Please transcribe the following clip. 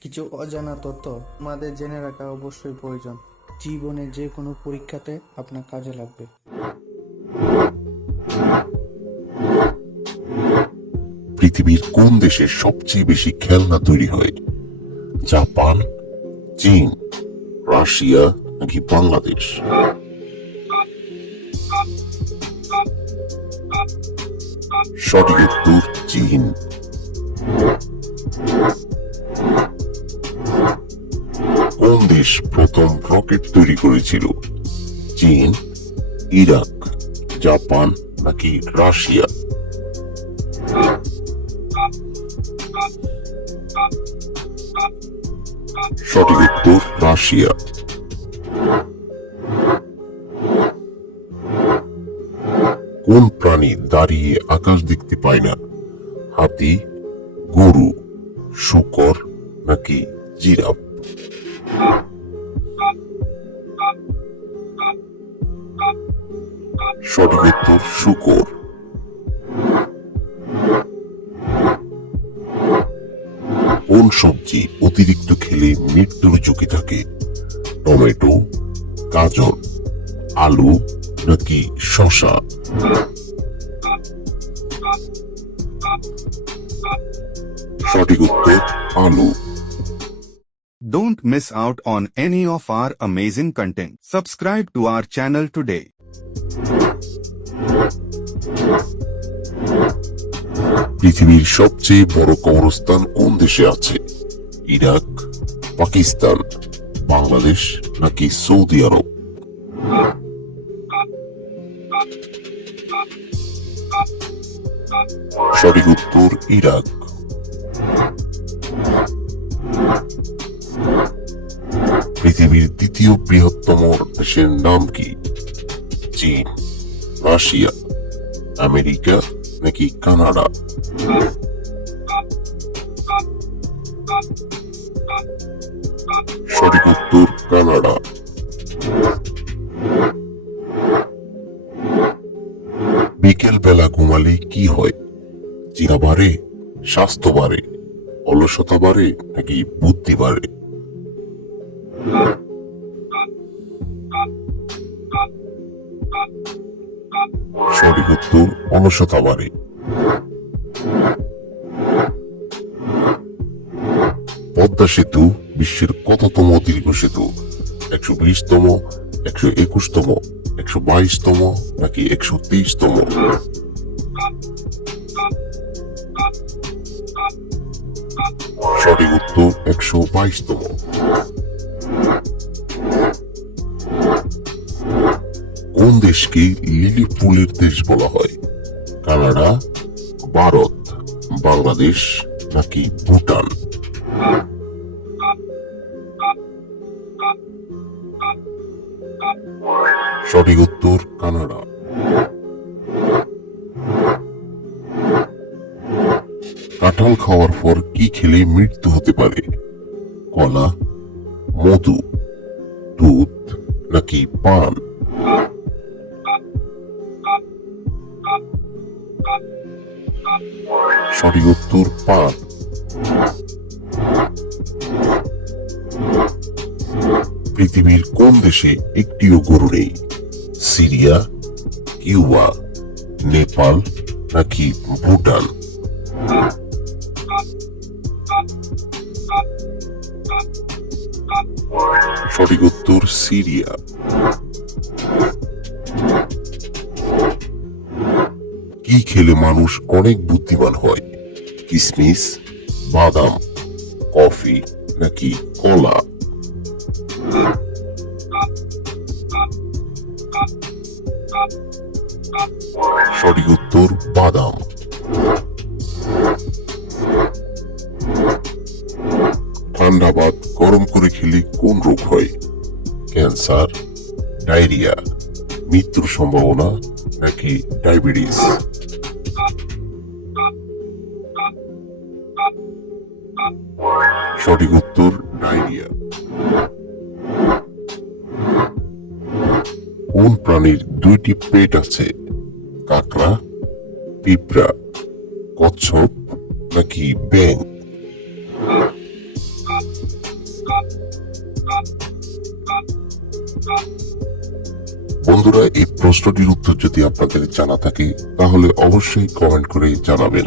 কিছু অজানা তথ্য আমাদের জেনে রাখা অবশ্যই প্রয়োজন। জীবনে যে কোনো পরীক্ষাতে আপনার কাজে লাগবে। পৃথিবীর কোন দেশে সবচেয়ে বেশি খেলনা তৈরি হয়? জাপান, চীন, রাশিয়া নাকি বাংলাদেশ? সঠিক উত্তর চীন। দেশ প্রথম রকেট তৈরি করেছিল। চীন, ইরাক, জাপান নাকি রাশিয়া? সঠিক উত্তর, রাশিয়া। কোন প্রাণী দাঁড়িয়ে আকাশ দেখতে পায় না? হাতি, গরু, শুকর নাকি জিরাফ? সঠিক উত্তর শুকর। কোন সবজি অতিরিক্ত খেলে মৃত্যুর ঝুঁকি থাকে? টমেটো, গাজর, আলু নাকি শশা সঠিক উত্তর, আলু। Don't miss out on any of our amazing content. Subscribe to our channel today. পৃথিবীর সবচেয়ে বড় কবরস্থান কোন দেশে আছে ইরাক পাকিস্তান বাংলাদেশ নাকি সৌদি আরব সঠিক উত্তর ইরাক পৃথিবীর দ্বিতীয় বৃহত্তম দেশের নাম কি? চীন, রাশিয়া, আমেরিকা নাকি কানাডা? সঠিক উত্তর, কানাডা। বিকেল বেলা ঘুমালে কি হয়? চিরা বাড়ে, স্বাস্থ্য বাড়ে, অলসতা বাড়ে নাকি বুদ্ধি বাড়ে? সঠিক উত্তর অলসতা বাড়ে পদ্মা সেতু বিশ্বের কততম দীর্ঘ সেতু? একশো বিশতম, একশো একুশতম, একশো বাইশতম, নাকি একশো তেইশতম? সঠিক উত্তর একশো বাইশতম। দেশকে লিলি ফুলের দেশ বলা হয়। কানাডা, ভারত, বাংলাদেশ নাকি ভুটান? সঠিক উত্তর, কানাডা। কাঁঠাল খাওয়ার পর কি খেলে মৃত্যু হতে পারে? কলা, মধু, দুধ নাকি পান? সঠিক উত্তর পান। পৃথিবীর কোন দেশে একটিও গরু নেই? সিরিয়া, কিউবা, নেপাল নাকি ভুটান? সঠিক উত্তর সিরিয়া। কি খেলে মানুষ অনেক বুদ্ধিমান হয়? কিসমিস, বাদাম, কফি নাকি কলা? সঠিক উত্তর, বাদাম। ঠান্ডা ভাত গরম করে খেলে কোন রোগ হয়? ক্যান্সার, ডায়রিয়া, মৃত্যুর সম্ভাবনা নাকি ডায়াবেটিস? সঠিক উত্তর ডায়রিয়া কোন প্রাণীর দুইটি পেট আছে? কাকড়া, পিঁপড়া, কচ্ছপ নাকি ব্যাং বন্ধুরা, এই প্রশ্নটির উত্তর যদি আপনাদের জানা থাকে, তাহলে অবশ্যই কমেন্ট করে জানাবেন।